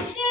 Watch